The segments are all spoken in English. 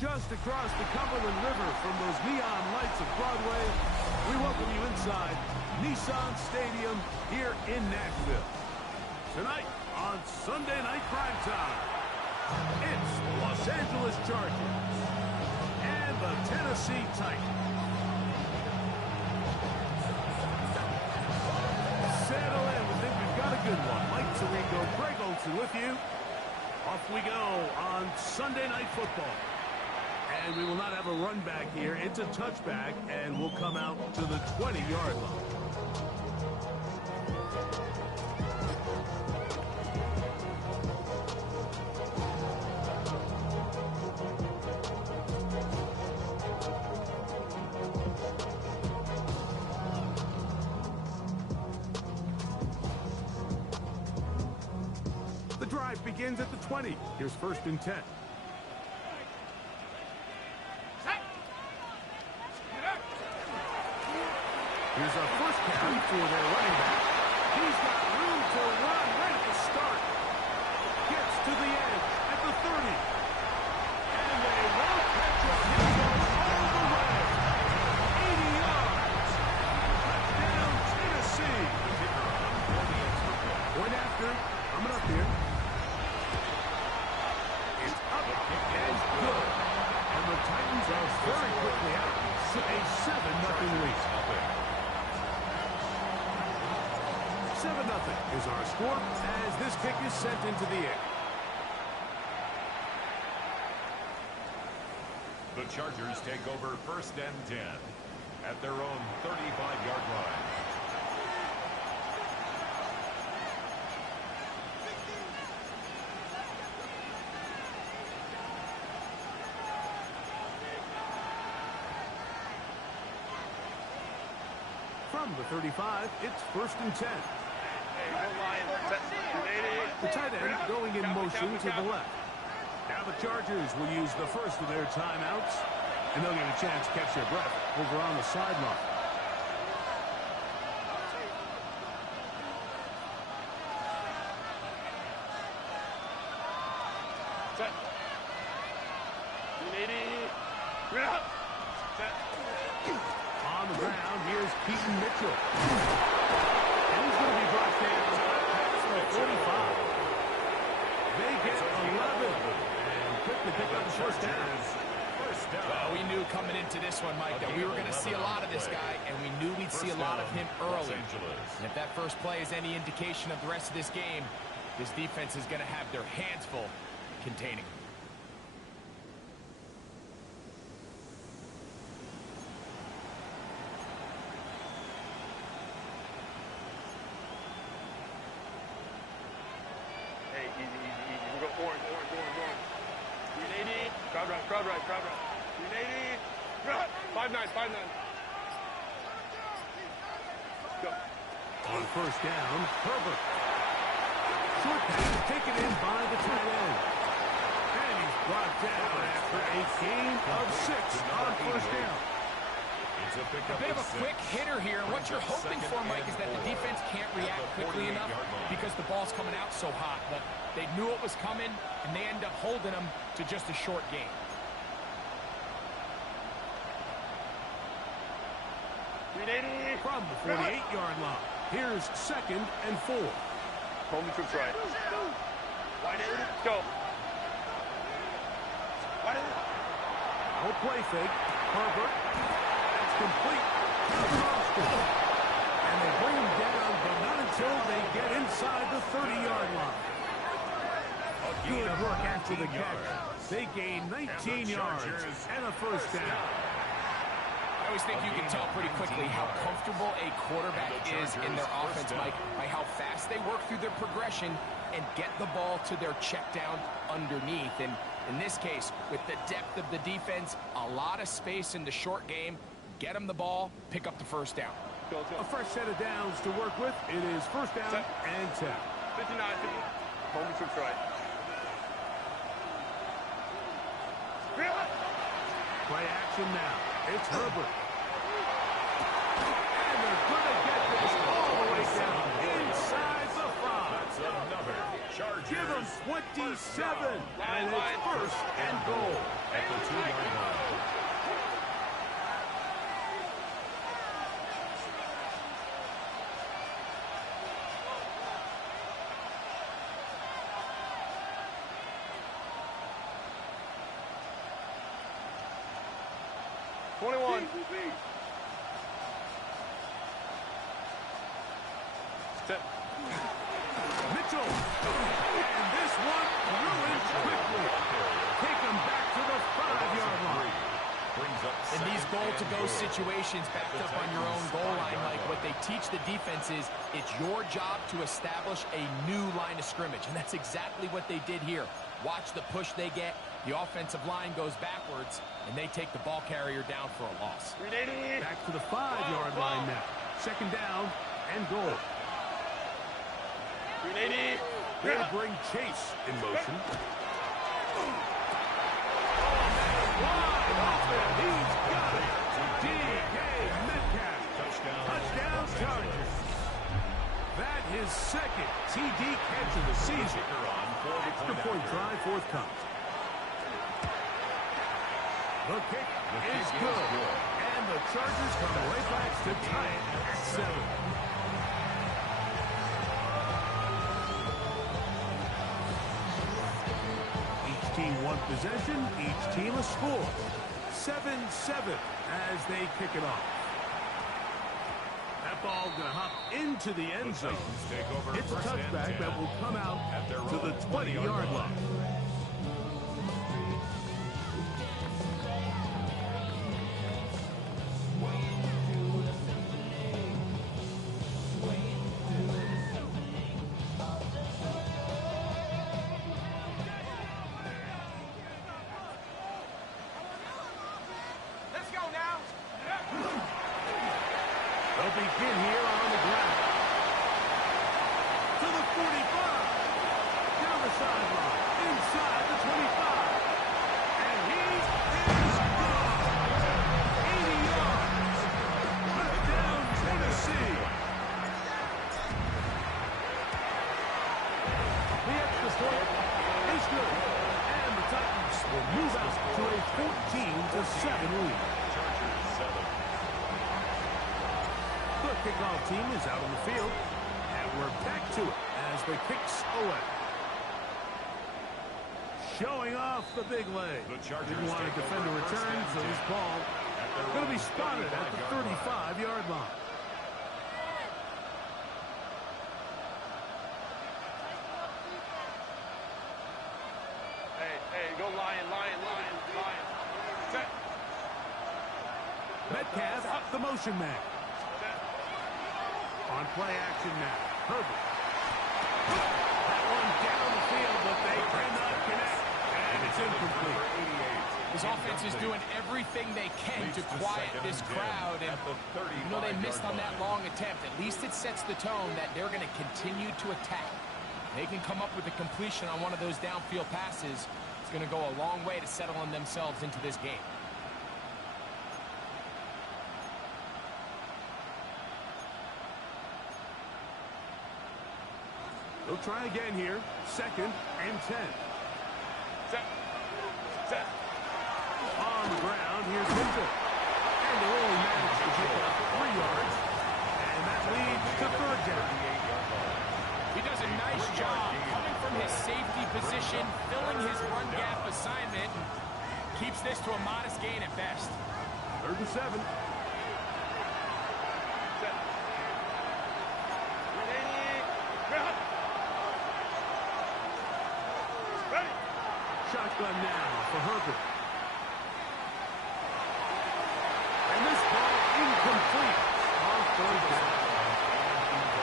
just across the Cumberland River from those neon lights of Broadway, we welcome you inside Nissan Stadium here in Nashville. Tonight on Sunday Night Primetime, it's the Los Angeles Chargers and the Tennessee Titans. Settle in. We think we've got a good one. Mike Tirico, Greg Olsen with you. Off we go on Sunday Night Football. And we will not have a run back here. It's a touchback, and we'll come out to the 20-yard line. The drive begins at the 20. Here's 1st and 10. Here's our first carry for their running back. He's got room to run right at the start. Gets to the edge at the 30. And they won't catch him. He goes all the way. 80 yards. Touchdown, Tennessee. Point after. Coming up here. It's up and good. And the Titans are very quickly out. A 7-0 lead. 7-0 is our score as this kick is sent into the air. The Chargers take over 1st and 10 at their own 35-yard line. From the 35, it's 1st and 10. The tight end going in motion to the left. Now the Chargers will use the first of their timeouts, and they'll get a chance to catch their breath over on the sideline. On the ground, here's Keaton Mitchell. And he's going to be brought down past the 45. They get 11 and quickly pick up the first down. Well, we knew coming into this one, Mike, that we were going to see a lot of this guy, and we knew we'd see a lot of him early. And if that first play is any indication of the rest of this game, this defense is going to have their hands full containing him. Crowd right. 380. 5-9. Go. On 1st down, Herbert. Short pass taken in by the tight end. And he's brought down after a gain of 6 on 1st down. A bit of a quick hitter here. What you're hoping for, Mike, is that the defense can't react quickly enough because the ball's coming out so hot. But they knew it was coming, and they end up holding them to just a short gain. From the 48-yard line, here's 2nd and 4. Home the troops right. Wide in. Let's go. Wide in. No play fake. Herbert. That's complete. And they bring him down, but not until they get inside the 30-yard line. Good work after the catch. They gain 19 yards and a 1st down. I always think you can tell pretty quickly how comfortable a quarterback is in their offense, Mike, by how fast they work through their progression and get the ball to their check down underneath. And in this case, with the depth of the defense, a lot of space in the short game, get them the ball, pick up the 1st down. A fresh set of downs to work with. It is 1st down and 10. 59. Home the troops right. Play action now. It's Herbert. And they're going to get this all the way down inside the 5. That's another Chargers. Give them 27. And it's 1st and goal. At the 2-yard 21. Set. Mitchell. And this one ruined quickly. Take him back to the 5-yard line. In these goal-to-go situations backed up on your own goal line, like what they teach the defense is it's your job to establish a new line of scrimmage, and that's exactly what they did here. Watch the push they get. The offensive line goes backwards, and they take the ball carrier down for a loss. Back to the 5-yard line now. Second down and goal. They'll bring Chase in motion. He's got it. DK Metcalf. Touchdown Chargers. That his second TD catch of the season. Extra point try forthcomes. The kick is good. And the Chargers come right back to tie it at 7. Each team one possession, each team a score. 7-7 as they kick it off. That ball going to hop into the end zone. It's a touchback that will come out to the 20-yard line. They'll begin here on the ground. To the 45. Down the sideline. Inside the 25. And he is gone. 80 yards. Touchdown, Tennessee. The extra point is good. And the Titans will move out to a 14-7 lead. The kickoff team is out on the field, and we're back to it as the kicks away. Showing off the big leg. Didn't want to defend a return, so this ball going to be spotted at the 35-yard line. Hey, go Lion. Set. Metcalf, the motion man. On play action now. Herbert. That one down the field, but they cannot connect. And it's incomplete. His offense is doing everything they can to quiet this crowd. And, you know, they missed on that long attempt. At least it sets the tone that they're going to continue to attack. They can come up with a completion on one of those downfield passes. It's going to go a long way to settling themselves into this game. They'll try again here. 2nd and 10. Set. On the ground, here's Mitchell. And they only managed to pick up 3 yards. And that leads to 3rd down. He does a nice job coming from his safety position, filling his run gap assignment, and keeps this to a modest gain at best. 3rd and 7. Shotgun now for Herbert. And this ball incomplete on 3rd down.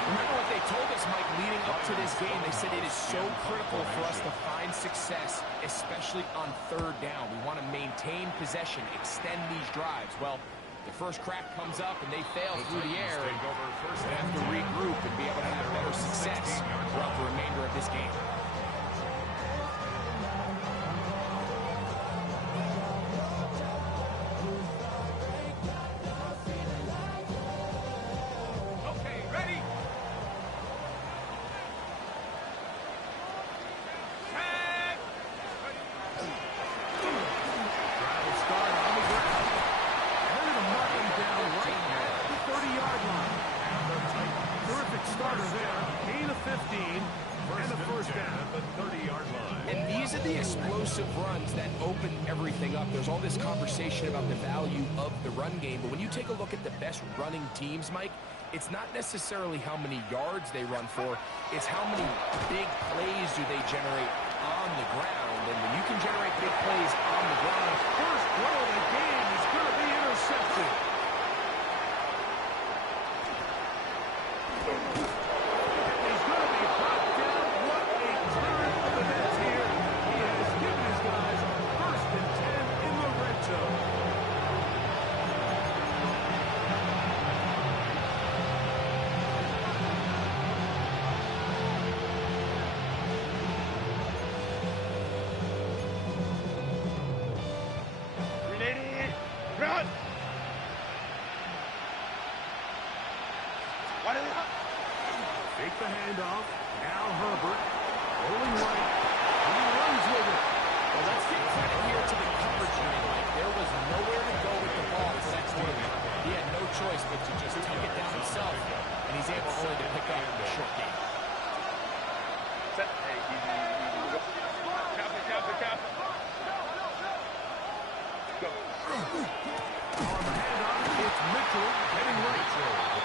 Remember what they told us, Mike, leading up to this game. They said it is so critical for us to find success, especially on 3rd down. We want to maintain possession, extend these drives. Well, the first crack comes up and they fail through the air. They have to regroup and be able to have better success throughout the remainder of this game. Starter there, gain of 15, and a 1st down. open everything up. There's all this conversation about the value of the run game, but when you take a look at the best running teams, Mike, it's not necessarily how many yards they run for, it's how many big plays do they generate on the ground. And when you can generate big plays on the ground, First throw of the game is going to be intercepted. He's going to be brought down. What a turn of events here. He has given his guys first and 10 in the red zone. Run! Take the handoff. Now Herbert. Rolling right. And he runs with it. well, let's give credit here to the coverage unit, Mike. There was nowhere to go with the ball for that quarterback. He had no choice but to just tuck it down himself, and he's able only to pick up a short gain. Set. Hey, easy. Cap. Go. On the handoff, it's Mitchell heading right.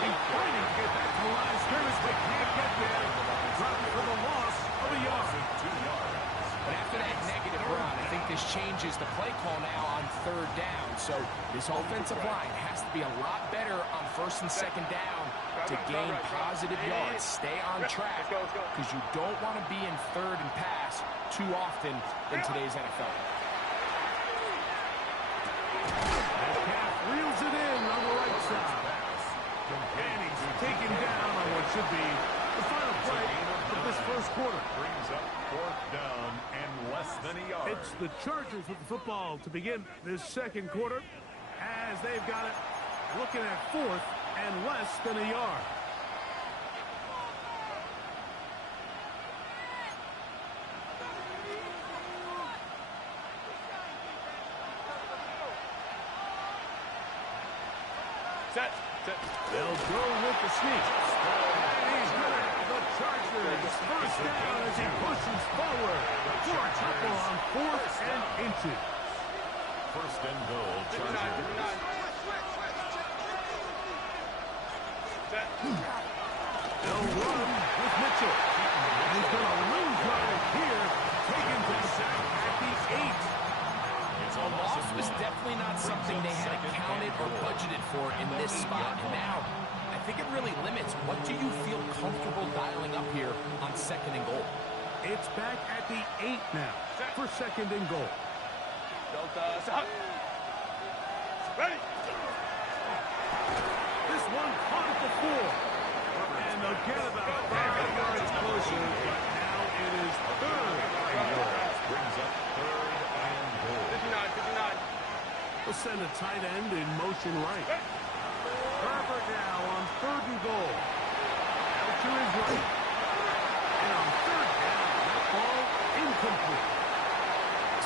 He's fighting to get back to the line of scrimmage, but can't get there. Dropping for the loss of a yard. 2 yards. But after that negative run, I think this changes the play call now on third down. So this offensive line has to be a lot better on first and second down to gain positive yards. Stay on track because you don't want to be in third and pass too often in today's NFL. Metcalf reels it in on the right side. And he's taken down on what should be the final play of this first quarter. Brings up 4th down and less than a yard. It's the Chargers with the football to begin this second quarter as they've got it looking at 4th and less than a yard. Set. They'll go with the sneak. And he's going to have the Chargers first down as he pushes forward for a couple on 4th and inches. First and goal, Chargers. Set. They'll run with Mitchell. And he's going to lose yardage here, taken to sack at the 8. A loss was definitely not something they had accounted or budgeted for in this spot. And now, I think it really limits what do you feel comfortable dialing up here on second and goal. It's back at the 8 now for second and goal. Delta. Stop. Ready. This one caught at the 4. And they'll get about 5 yards closer. But now it is third and goal. Brings up 3rd and goal. 59. They'll send a tight end in motion right. Herbert now on 3rd and goal. Out to his right. And on 3rd down, that ball incomplete.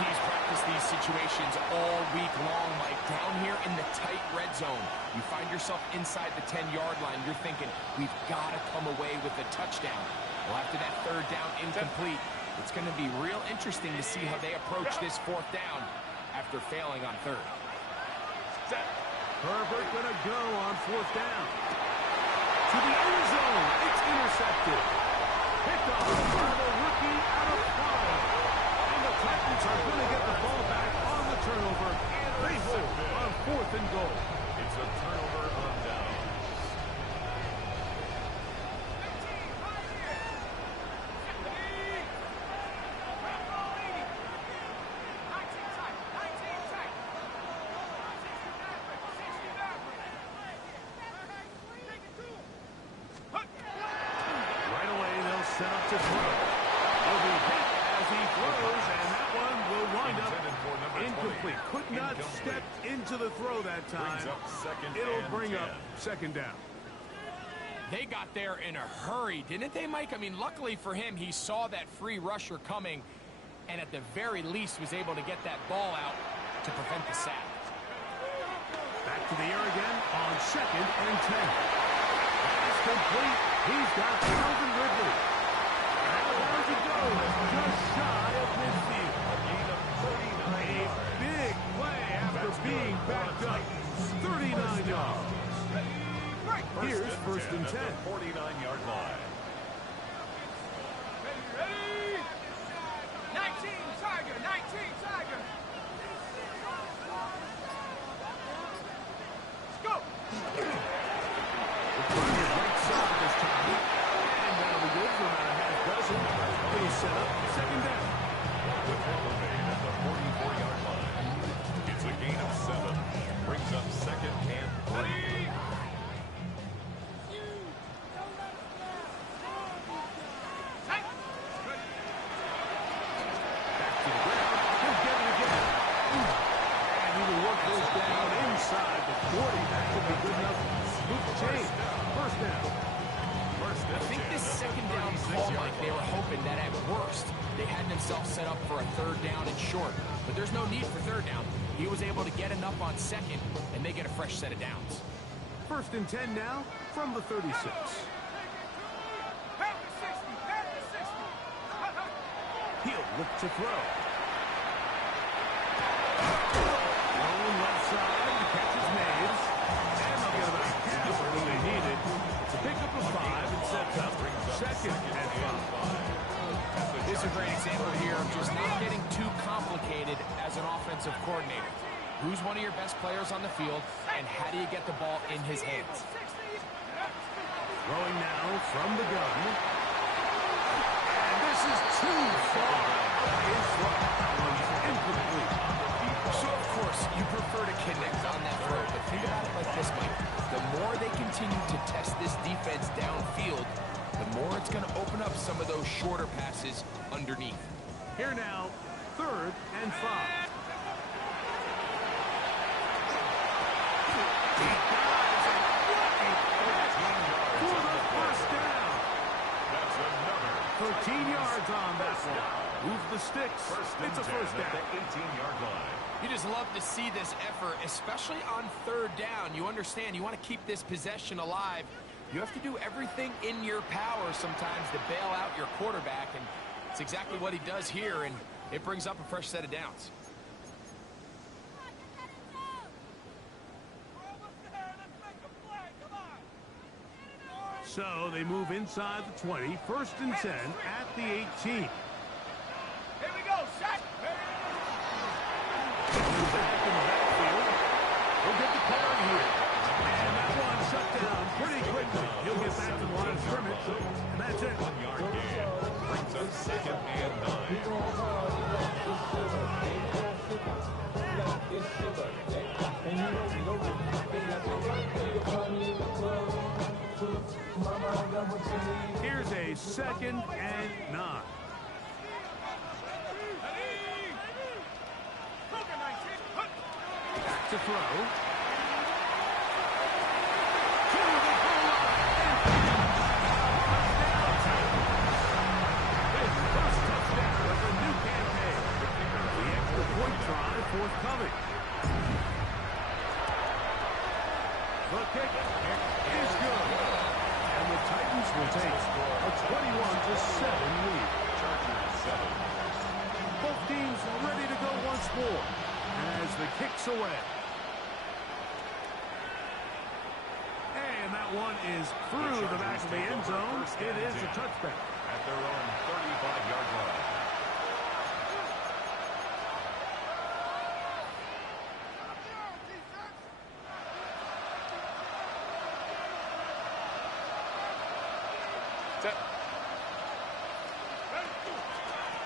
Teams practice these situations all week long, Mike. Down here in the tight red zone, you find yourself inside the 10-yard line. You're thinking, we've got to come away with a touchdown. Well, after that 3rd down incomplete, it's going to be real interesting to see how they approach this 4th down after failing on 3rd. Set. Herbert going to go on 4th down. To the end zone. It's intercepted. Picked off by the rookie out of 5. And the Titans are going to get the ball back on the turnover. They hold on 4th and goal. It's a turnover on downs. Right away, they'll set up to throw. He'll be hit as he throws, and that one will wind up Intended for number 20. incomplete. Could not Incomplete. step into the throw that time. Brings up 2nd It'll and bring 10. up 2nd down. They got there in a hurry, didn't they, Mike? I mean, luckily for him, he saw that free rusher coming and at the very least was able to get that ball out to prevent the sack. Back to the air again on 2nd and 10. Pass complete. He's got Calvin Ridley. Now down he goes, just shy of midfield. A gain of A big play after being backed up. 39 yards. Here's first and 10. 49-yard line. Ready? 19 Tiger, 19 Tiger. Let's go. Right side this time. And that'll be good for about a half dozen. It'll set up second down. The throw made at the 44-yard line. It's a gain of 7. Brings up second and 3. Inside the 40, that could be good enough. Move the chain. First down. I think this second down call, Mike, they were hoping that at worst they had themselves set up for a third down and short. But there's no need for third down. He was able to get enough on second, and they get a fresh set of downs. First and 10 now from the 36. He'll look to throw. Left side, the catch is made. And they'll get about half of what they needed. It's a pickup of 5 and sets up second and 5. This is a great example here of just not getting too complicated as an offensive coordinator. Who's one of your best players on the field, and how do you get the ball in his hands? Throwing now from the gun. And this is too far. His one's incomplete. So, of course, you prefer to connect on that throw, but think about it like this, Mike. The more they continue to test this defense downfield, the more it's going to open up some of those shorter passes underneath. Here now, third and 5. He dives and for the first down. That's another 13 yards on that one. Move the sticks. It's a first down. At the 18-yard line. You just love to see this effort, especially on third down. You understand, you want to keep this possession alive. You have to do everything in your power sometimes to bail out your quarterback, and it's exactly what he does here, and it brings up a fresh set of downs. So they move inside the 20, first and 10 at the 18. Here we go, set. Back in the backfield. He'll get the carry here. And that one shut down pretty quickly. He'll get back to the line of scrimmage, and that's it. 1-yard gain. Brings up second and 9. Here's a second and 9. Back to throw. To the goal line. His first touchdown of the new campaign. The extra point try forthcoming. The kick is good. And the Titans will take a 21-7 lead. Chargers 7. Both teams ready to go once more as the kick's away. And that one is through the back of the end zone. It is a touchback. At their own 35-yard line.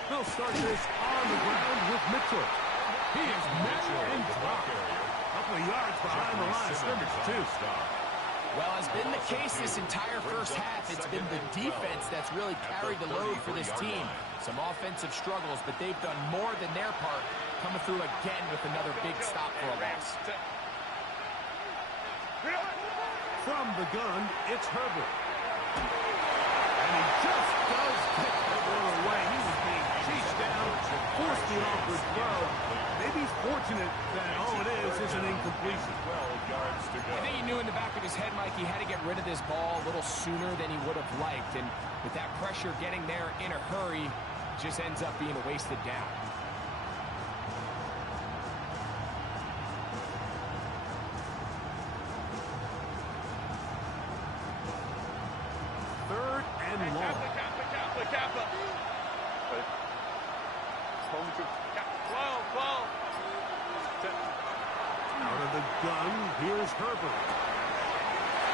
They'll start this on the ground with Mitchell. He is met and dropped. A couple of yards behind the line of scrimmage, too. Well, has been the case this entire first half. It's been the defense that's really carried the load for this team. Some offensive struggles, but they've done more than their part, coming through again with another big stop for a loss. From the gun, it's Herbert. And he just does kick that one away. He was being chased down, forced the awkward throw. Maybe he's fortunate that all it is an incompletion. 12 yards to go. I think he knew in the back of his head, Mike, he had to get rid of this ball a little sooner than he would have liked. And with that pressure getting there in a hurry, just ends up being a wasted down. the gun. Here's Herbert.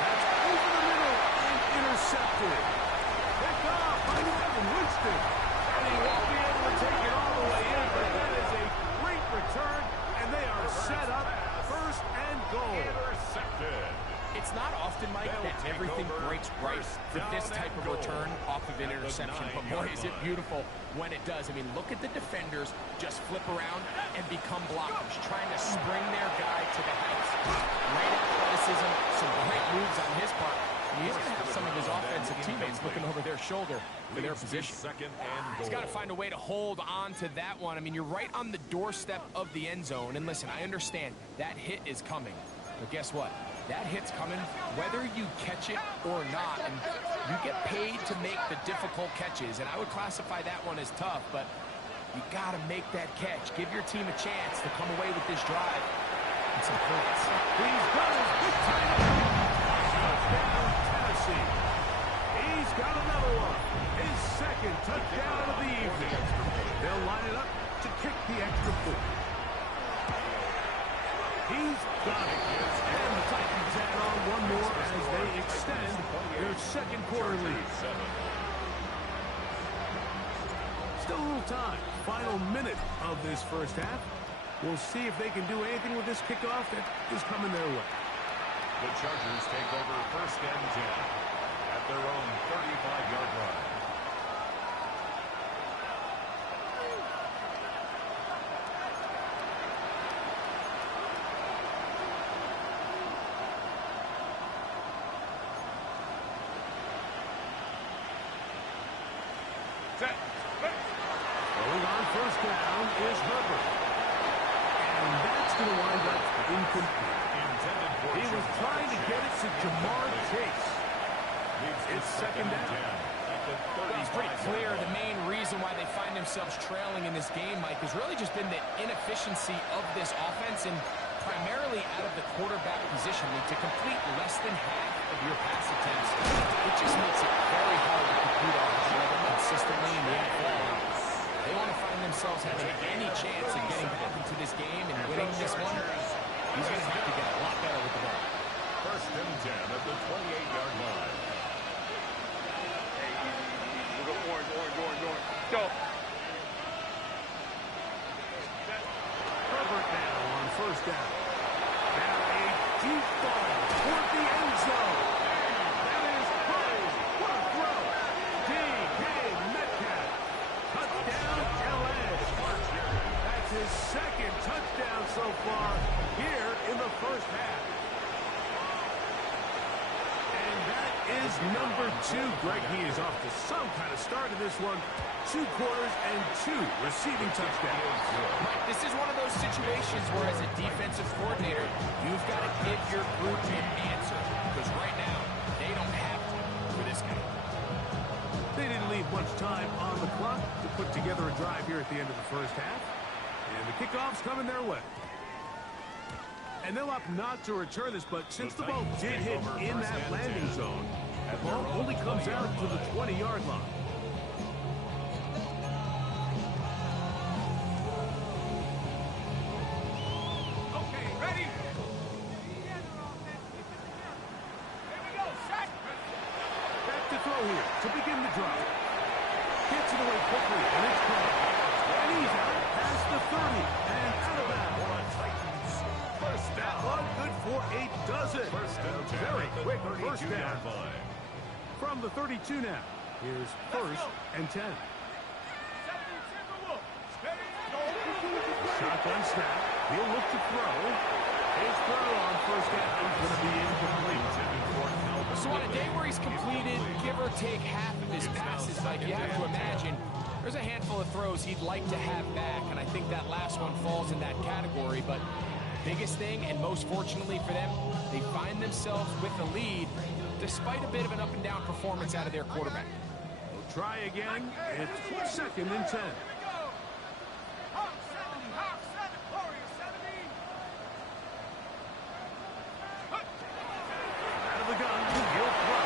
That's over the middle and intercepted. Picked off by Kevin Winston. And he won't be able to take it all the way in, but that is a great return, and they are set up first and goal. Intercepted. It's not often, Mike, that everything breaks right for this type of return off of an interception. But boy, is it beautiful when it does. I mean, look at the defenders just flip around and become blockers, trying to spring their guy to the house. Great athleticism, some great moves on his part. He's going to have some of his offensive teammates looking over their shoulder for their position. He's got to find a way to hold on to that one. I mean, you're right on the doorstep of the end zone. And listen, I understand that hit is coming. But guess what? That hit's coming whether you catch it or not. And you get paid to make the difficult catches. And I would classify that one as tough, but you got to make that catch. Give your team a chance to come away with this drive and some points. He's got his big time. Touchdown, Tennessee. He's got another one. His second touchdown of the evening. They'll line it up to kick the extra point. He's got it. And the Titans add on one more as they extend their second quarter lead. Still a little time. Final minute of this first half. We'll see if they can do anything with this kickoff that is coming their way. The Chargers take over first and 10 at their own 35-yard line. Going on first down is Herbert. And that's going to wind up incomplete. He was trying to get it to Jamar Chase. It's second down. Well, it's pretty clear the main reason why they find themselves trailing in this game, Mike, has really just been the inefficiency of this offense and primarily out of the quarterback position. To complete less than half of your pass attempts, it just makes it very hard to compete on consistently in the NFL. They want to find themselves having any chance of getting back into this game and winning this one. He's going to have to get a lot better with the ball. First and 10 at the 28-yard line. We'll go orange. Go. Herbert now on first down. Now a deep ball toward the end zone. That is close. What a throw. D.K. Metcalf. Touchdown, LA. That's his second touchdown so far here in the first half. And that is number 2. Greg, he is off to some kind of start in this one. 2 quarters and 2 receiving touchdowns. This is one of those situations where as a defensive coordinator, you've got to give your group an answer. Because right now, they don't have to for this game. They didn't leave much time on the clock to put together a drive here at the end of the first half. And the kickoff's coming their way. And they'll opt not to return this, but since the ball did hit in that landing zone, the ball only comes out to the 20-yard line. Okay, ready? Back to throw here to begin the drive. Gets it away quickly, and it's caught. And he's out past the 30 and out of bounds. First down. One good for a dozen. First and 10 Very at the quick first 32-yard down. line. From the 32 now. Here's first and 10. Shotgun snap. He'll look to throw. His throw on first down is going to be incomplete. So on a day where he's completed, give or take half of his passes, like you have to imagine, there's a handful of throws he'd like to have back, and I think that last one falls in that category. But biggest thing, and most fortunately for them, they find themselves with the lead despite a bit of an up-and-down performance out of their quarterback. We'll try again. It's second and 10. Out of the gun, he'll throw.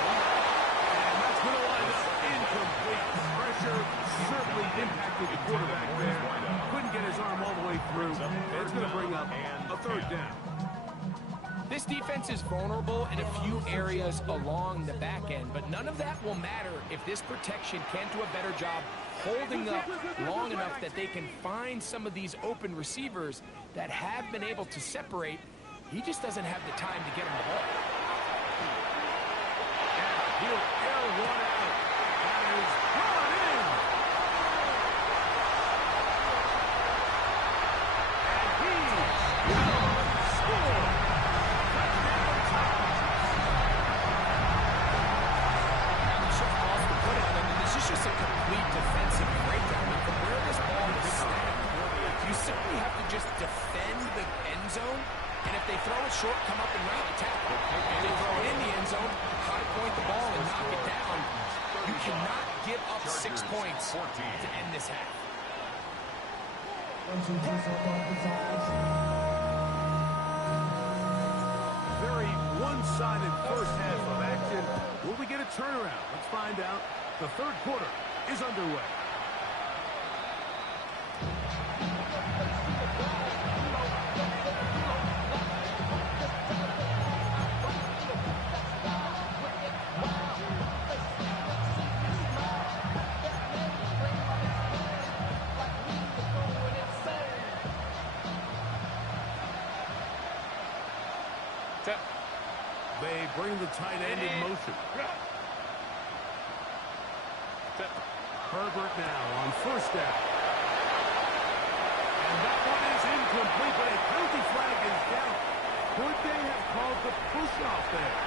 And that's going to wind up incomplete. Pressure certainly impacted the quarterback there. Couldn't get his arm all the way through. It's going to bring up a third down. This defense is vulnerable in a few areas along the back end, but none of that will matter if this protection can't do a better job holding up long enough that they can find some of these open receivers that have been able to separate. He just doesn't have the time to get him the ball. Yeah, he'll air one out. That is brought in. And he's scored. Touchdown Titans. I'm not sure how else to put it. I mean, this is just a complete defensive breakdown. I mean, from where this ball is snapped, you simply have to just defend the end zone. And if they throw it short, come up and rally tackle. If they throw it in the end zone, high point the ball and knock it down. You cannot give up 6 points to end this half. Very one-sided first half of action. Will we get a turnaround? Let's find out. The third quarter is underway. They bring the tight end in motion. Herbert now on first down. And that one is incomplete, but a penalty flag is down. Could they have called the push-off there?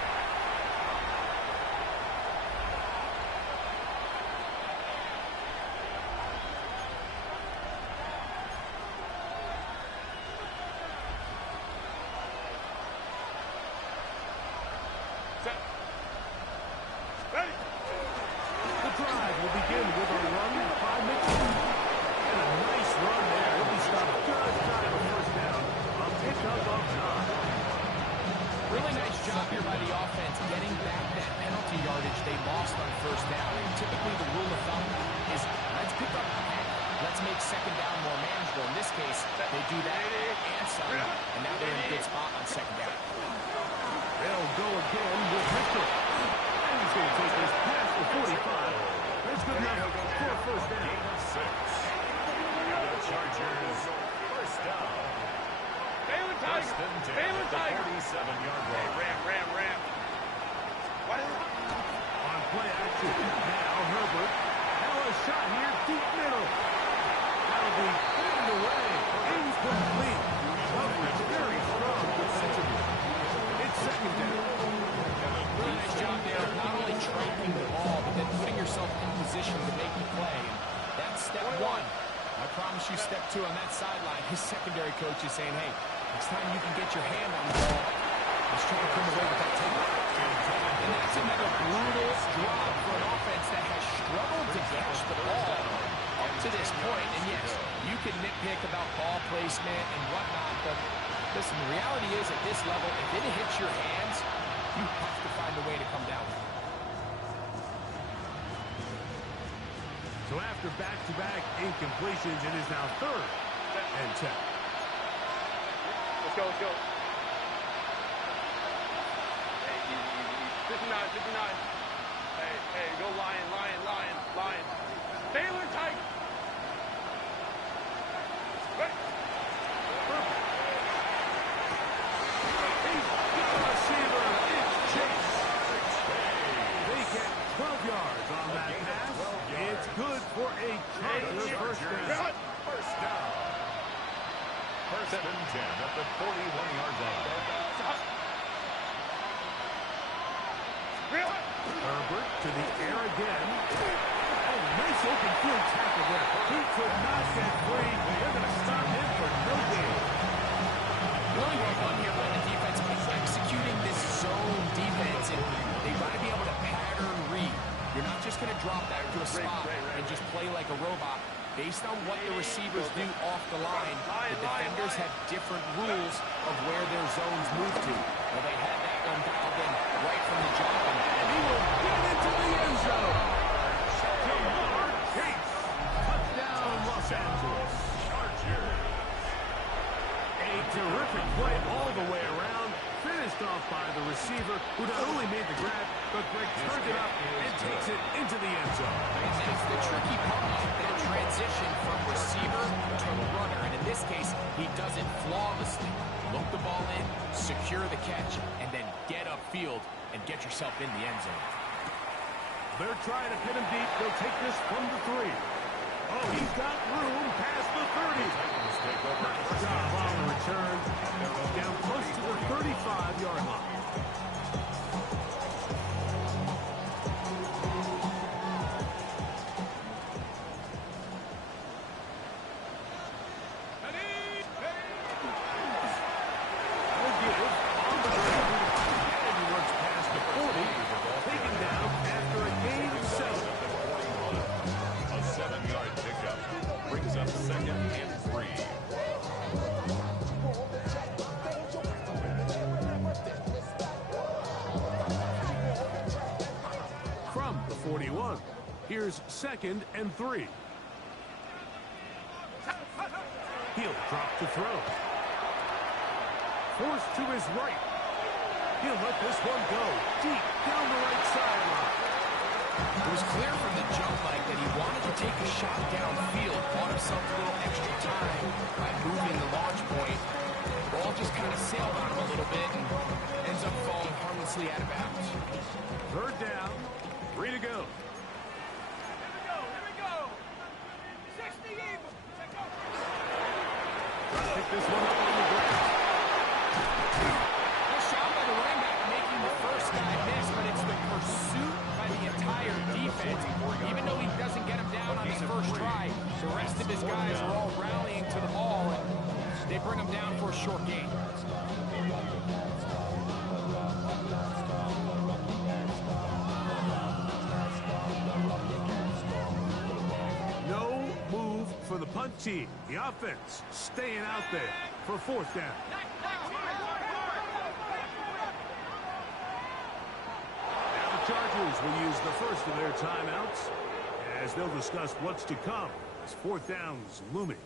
His secondary coach is saying, hey, next time you can get your hand on the ball, let's try to come away with that takeoff. And that's another brutal drop for an offense that has struggled to catch the ball up to this point. And yes, you can nitpick about ball placement and whatnot, but listen, the reality is at this level, if it hits your hands, you have to find a way to come down. So after back-to-back incompletions, it is now 3rd and 10. Let's go, let's go. Hey, easy. 59. Hey, go Lion. Baylor tight. Right. He's got a receiver. It's Chase. They get 12 yards on that pass. It's good for a Charger first down. First and 10 at the 41-yard line. Herbert to the air again. Oh, nice open field tackle there. He could not get free. They're going to stop him for no gain. Really well done here by the defense by executing this zone defense, and they want to be able to pattern read. You're not just going to drop back to a spot and just play like a robot. Based on what the receivers do off the line, the defenders have different rules of where their zones move to. Well, they had that one dialed in right from the jump, and He will get into the end zone. Jamar Chase. Touchdown, Los Angeles. Chargers. A terrific play all the way around. Finished passed off by the receiver, who not only made the grab, but Greg turned it up and takes it into the end zone. And it's the tricky part, that transition from receiver to runner. And in this case, he does it flawlessly. Look the ball in, secure the catch, and then get upfield and get yourself in the end zone. They're trying to pin him deep. They'll take this from the 3. Oh, he's got room past the 30. Nice job on the return. Down close to the 35-yard line. Here's 2nd and 3. He'll drop to throw. Forced to his right. He'll let this one go deep down the right sideline. It was clear from the jump, Mike, that he wanted to take a shot downfield, bought himself a little extra time by moving the launch point. The ball just kind of sailed on him a little bit and ends up falling harmlessly out of bounds. 3rd down, 3 to go. Pick this one up on the ground. Nice shot by the running back, making the first guy miss, but it's the pursuit by the entire defense. Even though he doesn't get him down on his first try, the rest of his guys are all rallying to the ball, and they bring him down for a short gain. For the punt team, the offense staying out there for 4th down. Now the Chargers will use the first of their timeouts as they'll discuss what's to come as 4th down's looming.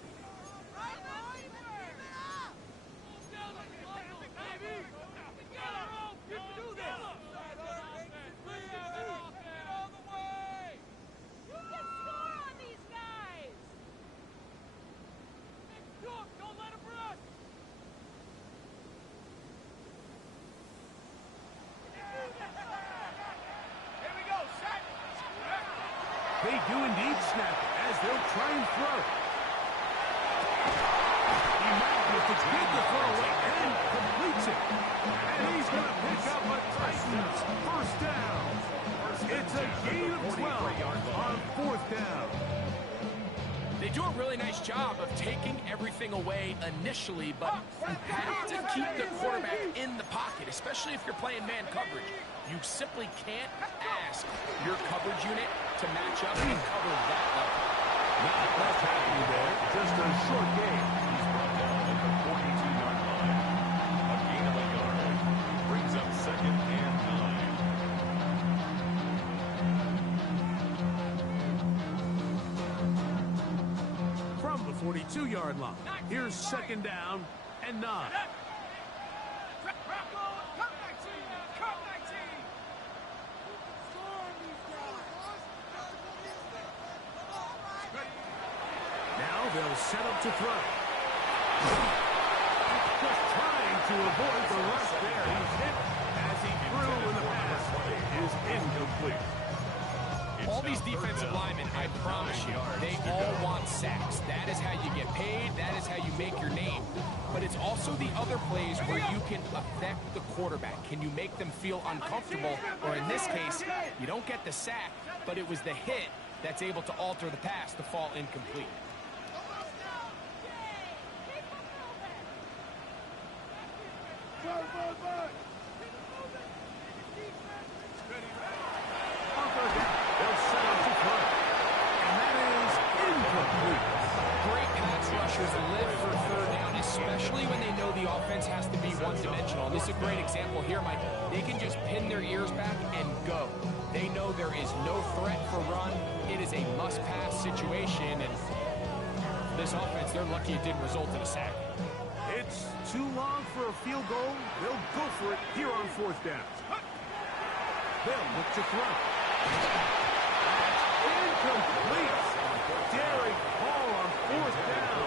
They do indeed snap as they'll try and throw. He manages to get the throw away and completes it. And he's going to pick up a Titans first down. It's a gain of 12 on 4th down. They do a really nice job of taking everything away initially, but you have to keep the quarterback in the pocket, especially if you're playing man coverage. You simply can't ask your coverage unit to match up and cover that level. Not much happening there, just a short game. He's brought down at the 42-yard line. A gain of a yard. Brings up 2nd and 9. From the 42-yard line, here's 2nd down and 9. They'll set up to throw. Just trying to avoid the rush there. He's hit as he threw when the pass is incomplete. All these defensive linemen, I promise you, they all want sacks. That is how you get paid. That is how you make your name. But it's also the other plays where you can affect the quarterback. Can you make them feel uncomfortable? Or in this case, you don't get the sack, but it was the hit that's able to alter the pass to fall incomplete. Has to be one-dimensional. And this is a great example here, Mike. They can just pin their ears back and go. They know there is no threat for run. It is a must-pass situation, and this offense, they're lucky it didn't result in a sack. It's too long for a field goal. They'll go for it here on fourth down. They'll look to throw. Incomplete. Derek Hall on fourth down.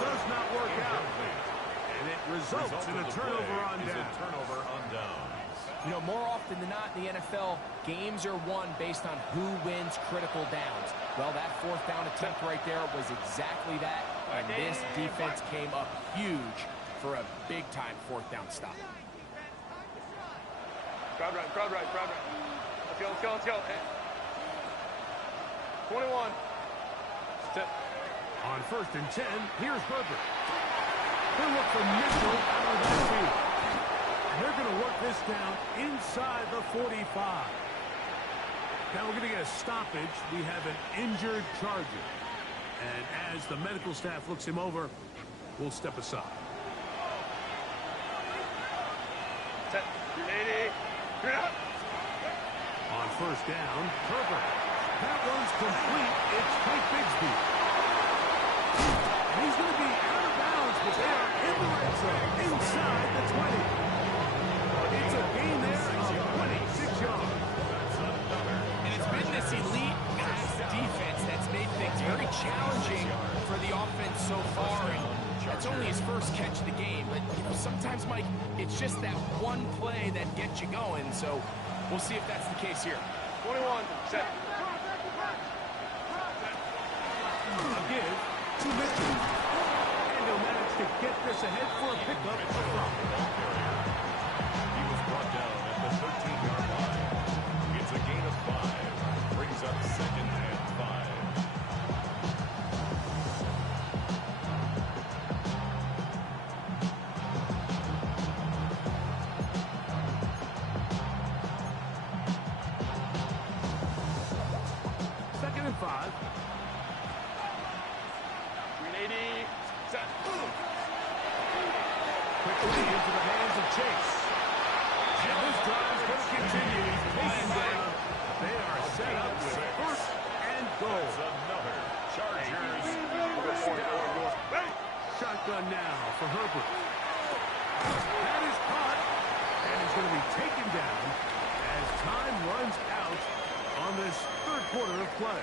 Does not work out. And it results in a turnover on down. You know, more often than not in the NFL, games are won based on who wins critical downs. Well, that fourth down attempt right there was exactly that, and this defense came up huge for a big-time fourth down stop. Crowd right. Let's go. 21. Step. On first and 10, here's Herbert. They'll look for Mitchell out of that field. And they're going to work this down inside the 45. Now we're going to get a stoppage. We have an injured Charger. And as the medical staff looks him over, we'll step aside. 10. 80. You're out. On first down, Herbert. That one's complete. It's Tank Bigsby. And he's going to be out of bounds, but they are in the red zone, inside the 20. It's a gain there of 26 yards. And it's been this elite pass defense that's made things very challenging for the offense so far. And that's only his first catch of the game. But, you know, sometimes, Mike, it's just that one play that gets you going. So we'll see if that's the case here. 21. Set. A give to Mitchell. And he'll manage to get this ahead for a pickup. He was brought down at the 13-yard line. It's a gain of 5. Brings up second and 5. Second and 5. 380. Set. Quickly into the hands of Chase. And this drive's going to continue. He's taken down. They are set up with first and goal. Another Chargers. Shotgun now for Herbert. That is caught. And he's going to be taken down as time runs out on this third quarter of play.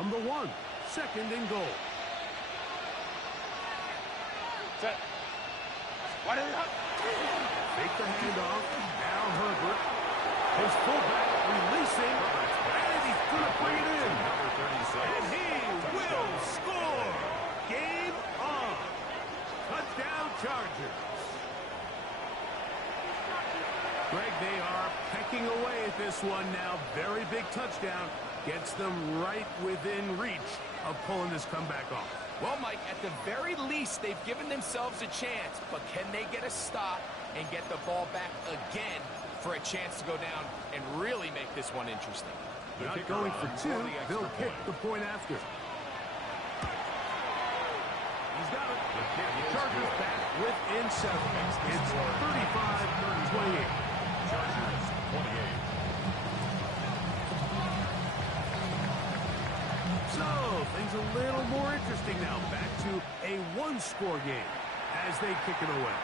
From the 1, second and goal. Set. Why did it not? Take the handoff. Now Herbert. His fullback releasing. And he's going to bring it in. And he will score. Game on. Touchdown Chargers. Greg, they are pecking away at this one now. Very big touchdown. Gets them right within reach of pulling this comeback off. Well, Mike, at the very least, they've given themselves a chance. But can they get a stop and get the ball back again for a chance to go down and really make this one interesting? Not going for 2. They'll kick the point after. He's got it. The Chargers back within 7. It's 35-28. Chargers 28. So, things a little more interesting now. Back to a one-score game as they kick it away.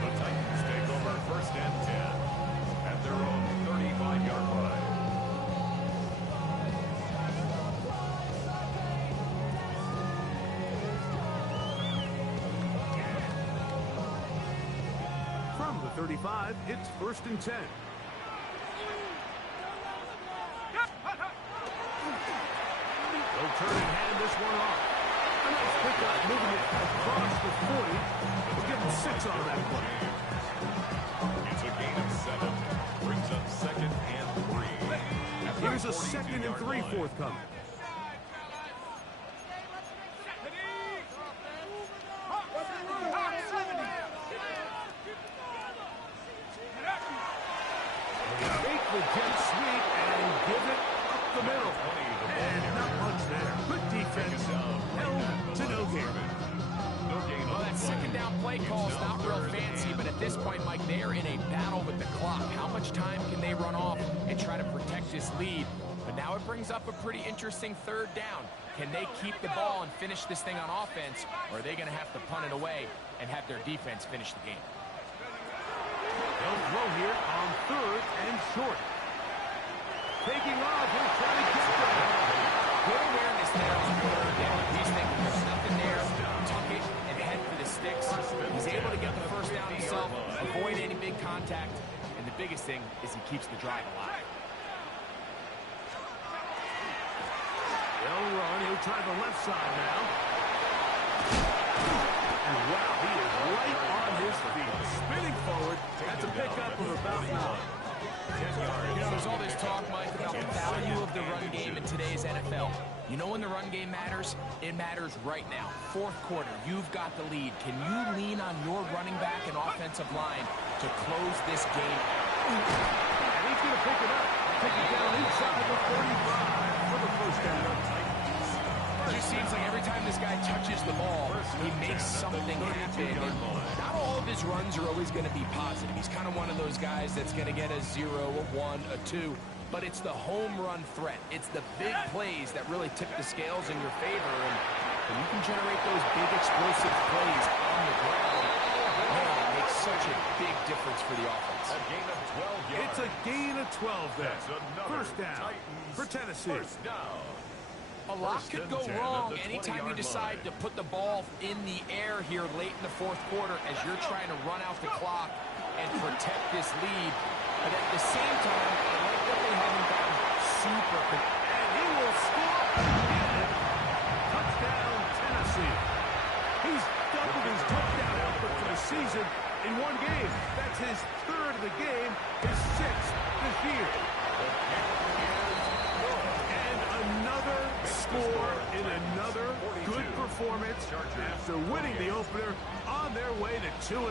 The Titans take over first and 10 at their own 35-yard line. From the 35, it's first and 10. They'll turn and hand this one off. A nice pickup, moving it across the 40. We'll give them 6 on that play. It's a gain of 7. Brings up second and 3. Here's a second and 3 forthcoming. this point, Mike, they are in a battle with the clock. How much time can they run off and try to protect this lead? But now it brings up a pretty interesting third down. Can they keep the ball and finish this thing on offense, or are they going to have to punt it away and have their defense finish the game? They'll throw here on third and short. Taking off, he'll try to get there. Good awareness there on third down. He's thinking there's nothing there. Tuck it and head for the sticks. He's able to get the first down himself, avoid any big contact, and the biggest thing is he keeps the drive alive. They'll run. He'll try the left side now. And wow, he is right on his feet. Spinning forward. That's a pickup of about 9. You know, there's all this talk, Mike, about the value of the run game in today's NFL. You know when the run game matters? It matters right now. Fourth quarter, you've got the lead. Can you lean on your running back and offensive line to close this game out? And he's going to pick it up. Take it down inside the 45 for the first down. It just seems like every time this guy touches the ball, he makes something happen. And not all of his runs are always going to be positive. He's kind of one of those guys that's going to get a 0, a 1, a 2. But it's the home run threat. It's the big plays that really tip the scales in your favor. And when you can generate those big explosive plays on the ground, man, it makes such a big difference for the offense. A gain of 12 yards. It's a gain of 12 there. First down for Tennessee. First down. A lot could go wrong anytime you decide to put the ball in the air here late in the fourth quarter as you're trying to run out the clock and protect this lead. But at the same time, I like that they haven't gotten super... And he will score again. Touchdown, Tennessee. He's doubled his touchdown output for the season in one game. That's his third of the game, his sixth this year. And another score in another good performance after winning the opener on their way to 2-0.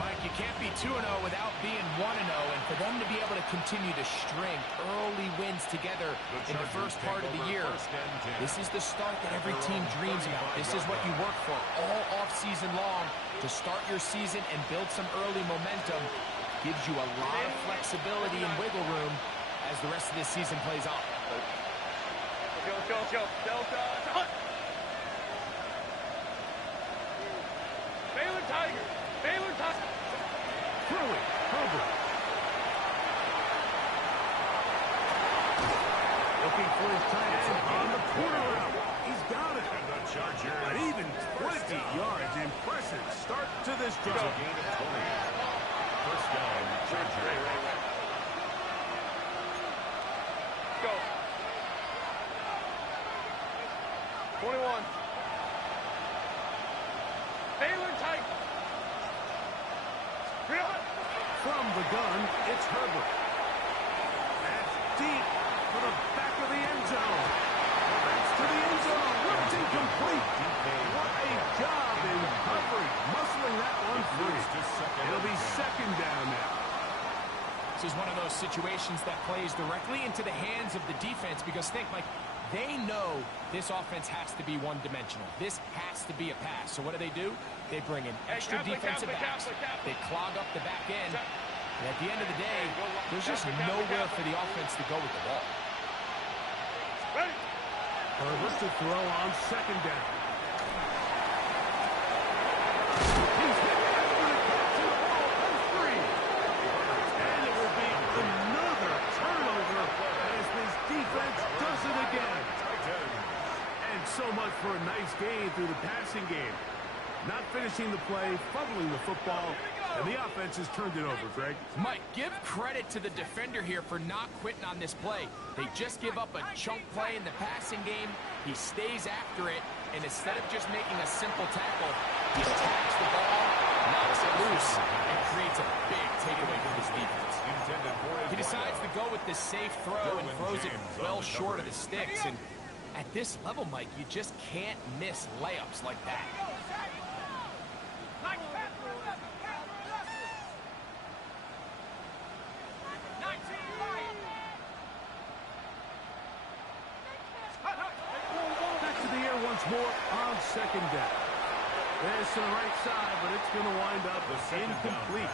Mike, you can't be 2-0 without being 1-0, and for them to be able to continue to string early wins together in the first part of the year, this is the start that every team dreams about. This is what you work for all off-season long to start your season and build some early momentum. Gives you a lot of flexibility and wiggle room as the rest of this season plays on. Go. Delta. Hunt. Baylor Tigers. Throw it. Herbert. Looking for his tight end on the corner route. He's got it. An even 20 yards. Impressive start to this drive. Gain of 20. First down, Chargers. Go. 21. Baylor Tigers. From the gun, it's Herbert. That's deep for the back of the end zone. That's to the end zone. It's incomplete. What a job in Humphrey muscling that one free. It'll be second down now. This is one of those situations that plays directly into the hands of the defense because think, like, they know this offense has to be one-dimensional. This has to be a pass. So what do? They bring in extra defensive backs. They clog up the back end. And at the end of the day, there's just nowhere for the offense to go with the ball. Herbert to throw on second down. He's hit after the catch, and the ball comes free. And it will be another turnover as this defense does it again. And so much for a nice gain through the passing game. Not finishing the play, fumbling the football, and the offense has turned it over, Greg. Mike, give credit to the defender here for not quitting on this play. They just give up a chunk play in the passing game. He stays after it, and instead of just making a simple tackle, he attacks the ball, knocks it loose, and creates a big takeaway for his defense. He decides to go with this safe throw and throws it well short of the sticks. And at this level, Mike, you just can't miss layups like that. Back to the air once more on second down. There's to the right side, but it's going to wind up incomplete.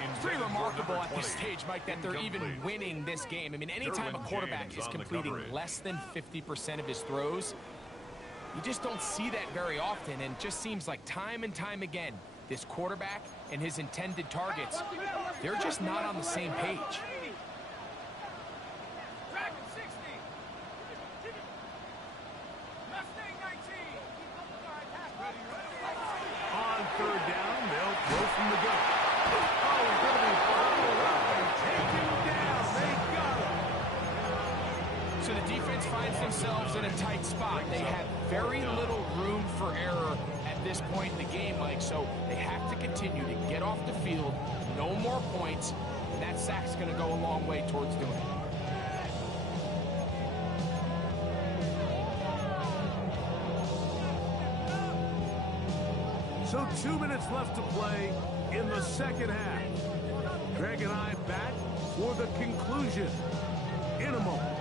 It's pretty remarkable at this stage, Mike, that they're even winning this game. I mean, anytime a quarterback is completing less than 50% of his throws, you just don't see that very often, and just seems like time and time again, this quarterback and his intended targets, they're just not on the same page. On third down, they'll throw from the gun. Oh, he's going to be fouled up and taken down. They got him. So the defense finds themselves in a tight spot. They have very little room for error at this point in the game, Mike, so they have to continue to get off the field, no more points, and that sack's going to go a long way towards doing it. So 2 minutes left to play in the second half. Greg and I back for the conclusion in a moment.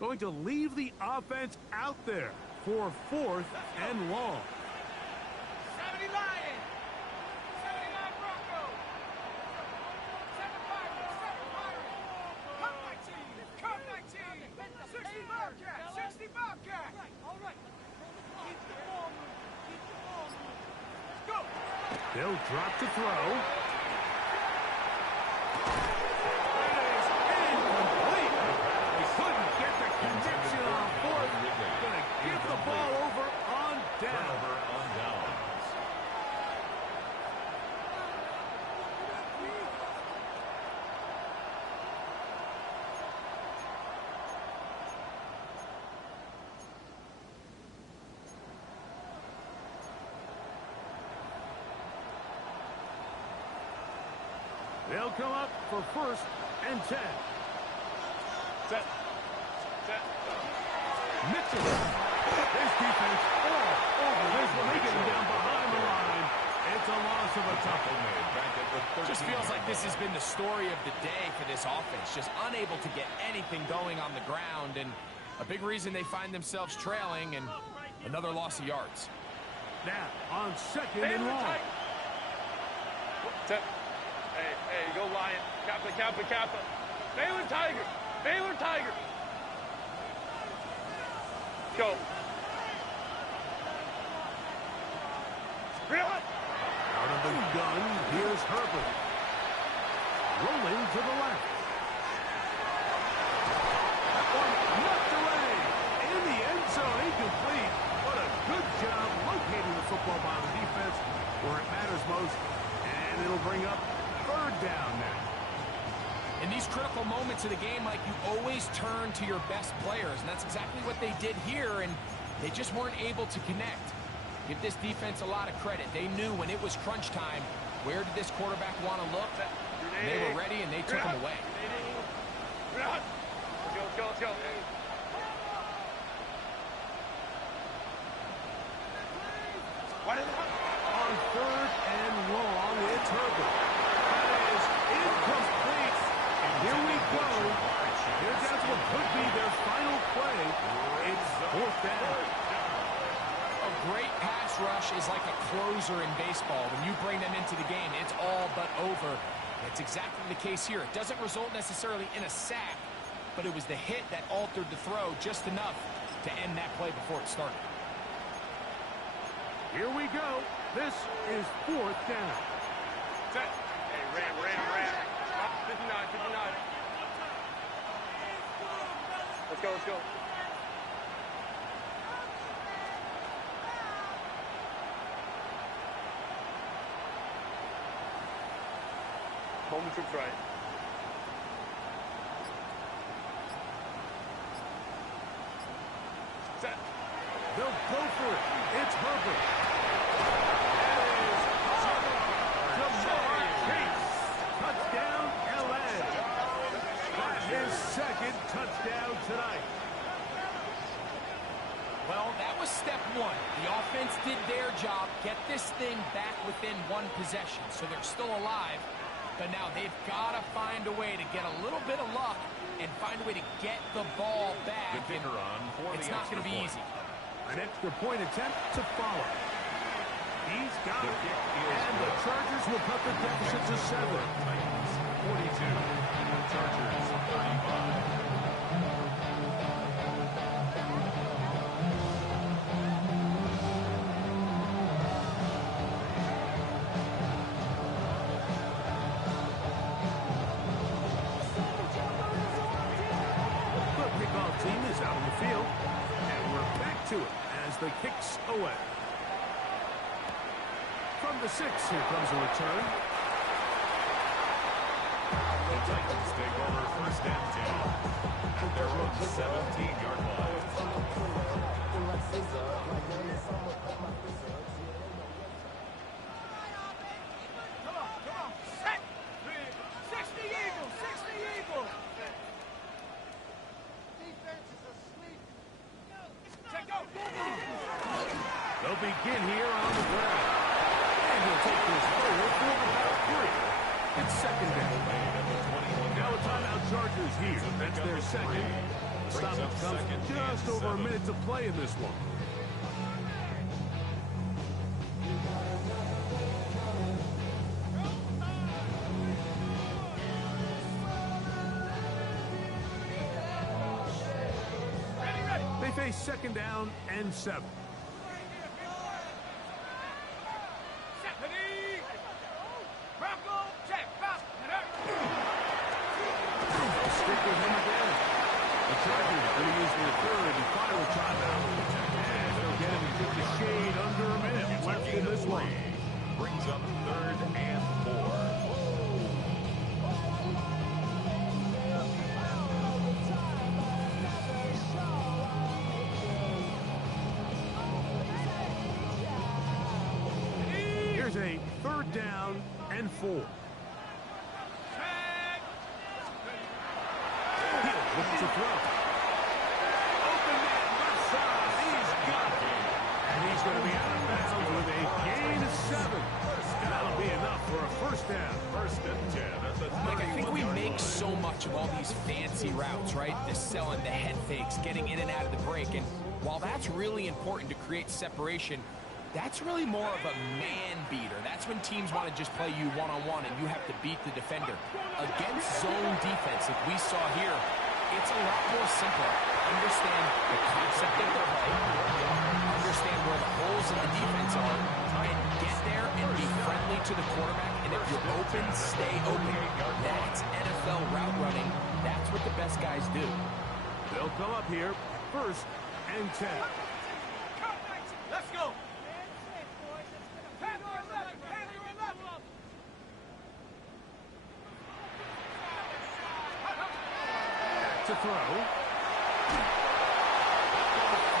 Going to leave the offense out there for 4th and long. 70 Lions, 79 Broncos, 75 Pirates, come 19, 60 Bobcats, 60 Bobcats. All right. Keep the ball moving. Keep the ball moving. Let's go. They'll drop to throw. Connection on 4th. Going to give the ball over on down. They'll come up for 1st and 10. Set. Mitchell. His defense all over this one. They get him down behind the line. It's a loss of a toughie. Just feels like this has been the story of the day for this offense. Just unable to get anything going on the ground, and a big reason they find themselves trailing, and another loss of yards. Now, on 2nd and long. Hey, go Lion. Kappa. Baylor Tiger. Go. Out of the gun, here's Herbert. rolling to the left. That one knocked away. In the end zone, incomplete. What a good job locating the football by the defense where it matters most. And it'll bring up third down now. In these critical moments of the game, Mike, you always turn to your best players, and that's exactly what they did here, and they just weren't able to connect. Give this defense a lot of credit. They knew when it was crunch time, where did this quarterback want to look? They were ready, and they took him away. Let's go, let's go. On third and long, it's Herbert. That is incomplete. And here we go. Here that's what could be their final play. It's fourth down. A great pass rush is like a closer in baseball. When you bring them into the game, it's all but over. That's exactly the case here. It doesn't result necessarily in a sack, but it was the hit that altered the throw just enough to end that play before it started. Here we go. This is fourth down. Set. Hey, ram. 59. Let's go. Home troops right. Set. They'll go for it. It's Herbert. Jamar Chase. Touchdown, L.A. That's his second touchdown tonight. Well, that was step one. The offense did their job, get this thing back within one possession, so they're still alive. But now they've got to find a way to get a little bit of luck and find a way to get the ball back. The kicker on for it's the not going to be extra easy. An extra point attempt to follow. He's got it. And the Chargers will cut the deficit to 7. Titans 42. Chargers 35. The kickoff team is out on the field. And we're back to it as the kicks away. From the 6, here comes a return. The Titans take over first and 10 at their own 17-yard line. Come on. Set. 60 Eagles. Defense is asleep. Check out. They'll begin here on the ground. And he'll take this forward for about 3. It's second down. Now a timeout Chargers here. That's their second. The stop comes just over a minute to play in this one. They face second down and 7. Stick with him again. The Chargers are going to use their third and final timeout. And they'll get him just a shade under a minute left in this one. Brings up third and 4. Here's a third down and 4. Hill looking to throw. Open man left side. He's got it. And he's going to be out of bounds with a gain of 7. And that'll be enough for a first down. First and 10 at the 31-yard line. Mike, I think we make so much of all these fancy routes, right? The selling, the head fakes, getting in and out of the break. And while that's really important to create separation, that's really more of a man beater. That's when teams want to just play you one-on-one and you have to beat the defender. Against zone defense, like we saw here, it's a lot more simple. Understand the concept of the play, understand where the holes in the defense are, and get there and be friendly to the quarterback and And if you're open, stay open. That's NFL route running. That's what the best guys do. They'll come up here, 1st and 10. Let's go. Handle 11. Handle 11. Back to throw.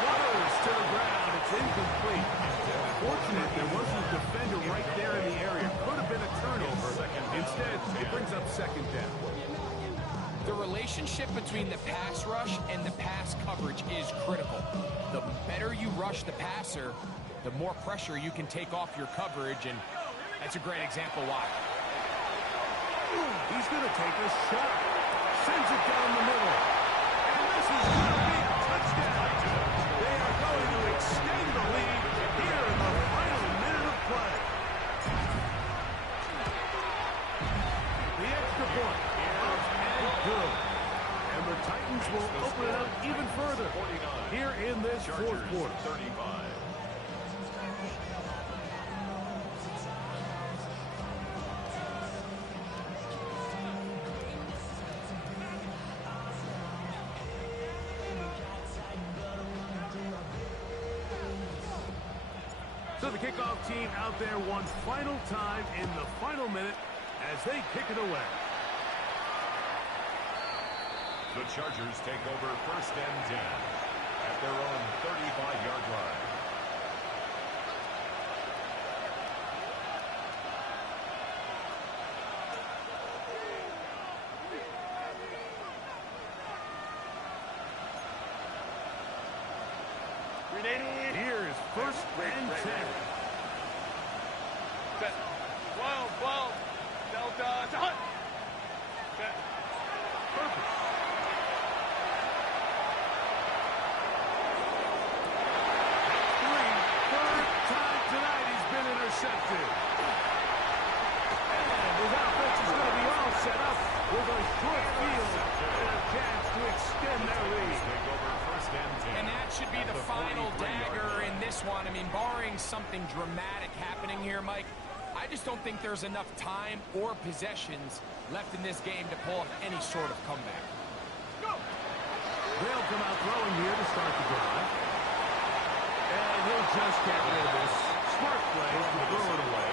Flutters to the ground. It's incomplete. Fortunate there wasn't a defender right there in the area. Could have been a turnover. Instead, it brings up 2nd down. The relationship between the pass rush and the pass coverage is critical. The better you rush the passer, the more pressure you can take off your coverage, and that's a great example why. He's going to take a shot. Sends it down the middle. And this is going to be a touchdown. They are going to extend the lead here in the final minute of play. The extra point. Up and good. And the Titans will open it up even further here in this 4th quarter. 35. So the kickoff team out there one final time in the final minute as they kick it away. The Chargers take over 1st and 10 at their own 35-yard line. Here is 1st and 10. Set. 12. Delta. Hunt. Set. Perfect. Third time tonight he's been intercepted. And his offense is going to be all set up with a short field and a chance to extend their lead. Take over 1st and 10. And that should be the final dagger in this one. I mean, barring something dramatic happening here, Mike, I just don't think there's enough time or possessions left in this game to pull off any sort of comeback. They'll come out throwing here to start the drive. And he'll just get rid of this. Smart play to throw it away.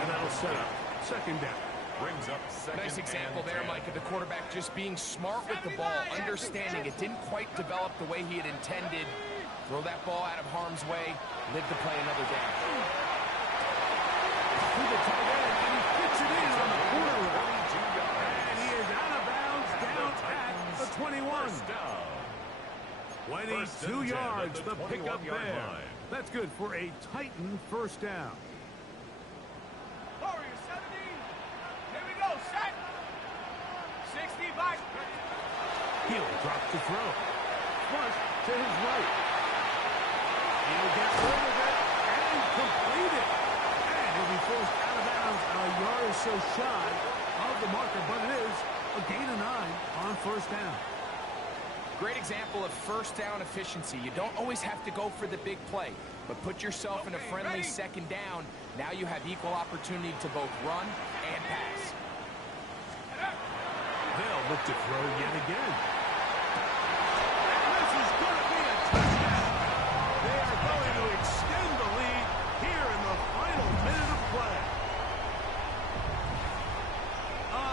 And that'll set up 2nd down. Brings up 2nd Nice example and there, 10. Mike, of the quarterback just being smart with the ball, understanding it didn't quite develop the way he had intended. Throw that ball out of harm's way, live to play another down. To the tight end, and he fits it in on the corner. And he is out of bounds down at the 21. 22 yards, the pickup there. That's good for a Titan 1st down. Warriors 17. Here we go. Set. 60 back. He'll drop to throw. Flush to his right. He'll get rid of it and complete it. And he'll be forced out of bounds a yard or so shy of the marker, but it is a gain of 9 on 1st down. Great example of 1st down efficiency. You don't always have to go for the big play, but put yourself in a friendly 2nd down. Now you have equal opportunity to both run and pass. They'll look to throw yet again. And this is going to be a touchdown. They are going to extend the lead here in the final minute of play.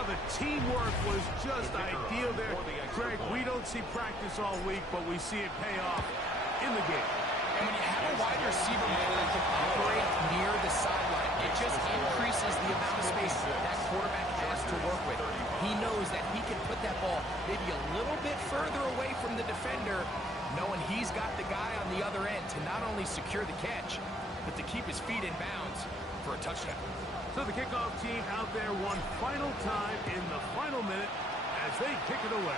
The teamwork was just ideal there. Greg, we don't see practice all week, but we see it pay off in the game. And when you have a wide receiver that can operate near the sideline, it just increases the amount of space that quarterback has to work with. He knows that he can put that ball maybe a little bit further away from the defender, knowing he's got the guy on the other end to not only secure the catch, but to keep his feet in bounds for a touchdown. So the kickoff team out there one final time in the final minute as they kick it away.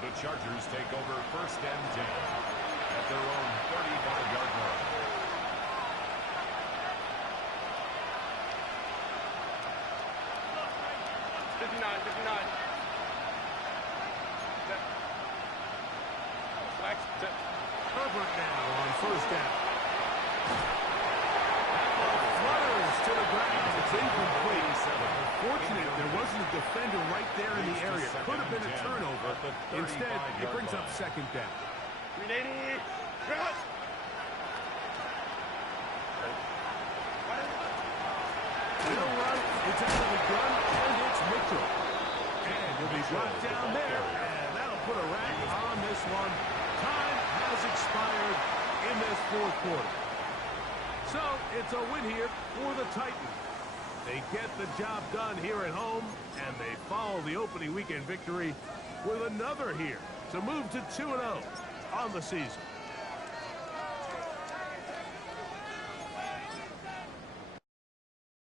The Chargers take over 1st and 10 at their own 35-yard line. Herbert now on 1st down. flutters to the ground. It's incomplete. Unfortunate there wasn't a defender right there in the area. Could have been a turnover. Instead, it brings up second down. 380. Rush. They'll run. It's out of the gun, and it's Mitchell. And he'll be brought down there. And that'll put a wrap on this one. Time has expired in this fourth quarter. So, it's a win here for the Titans. They get the job done here at home, and they follow the opening weekend victory with another here to move to 2-0 on the season.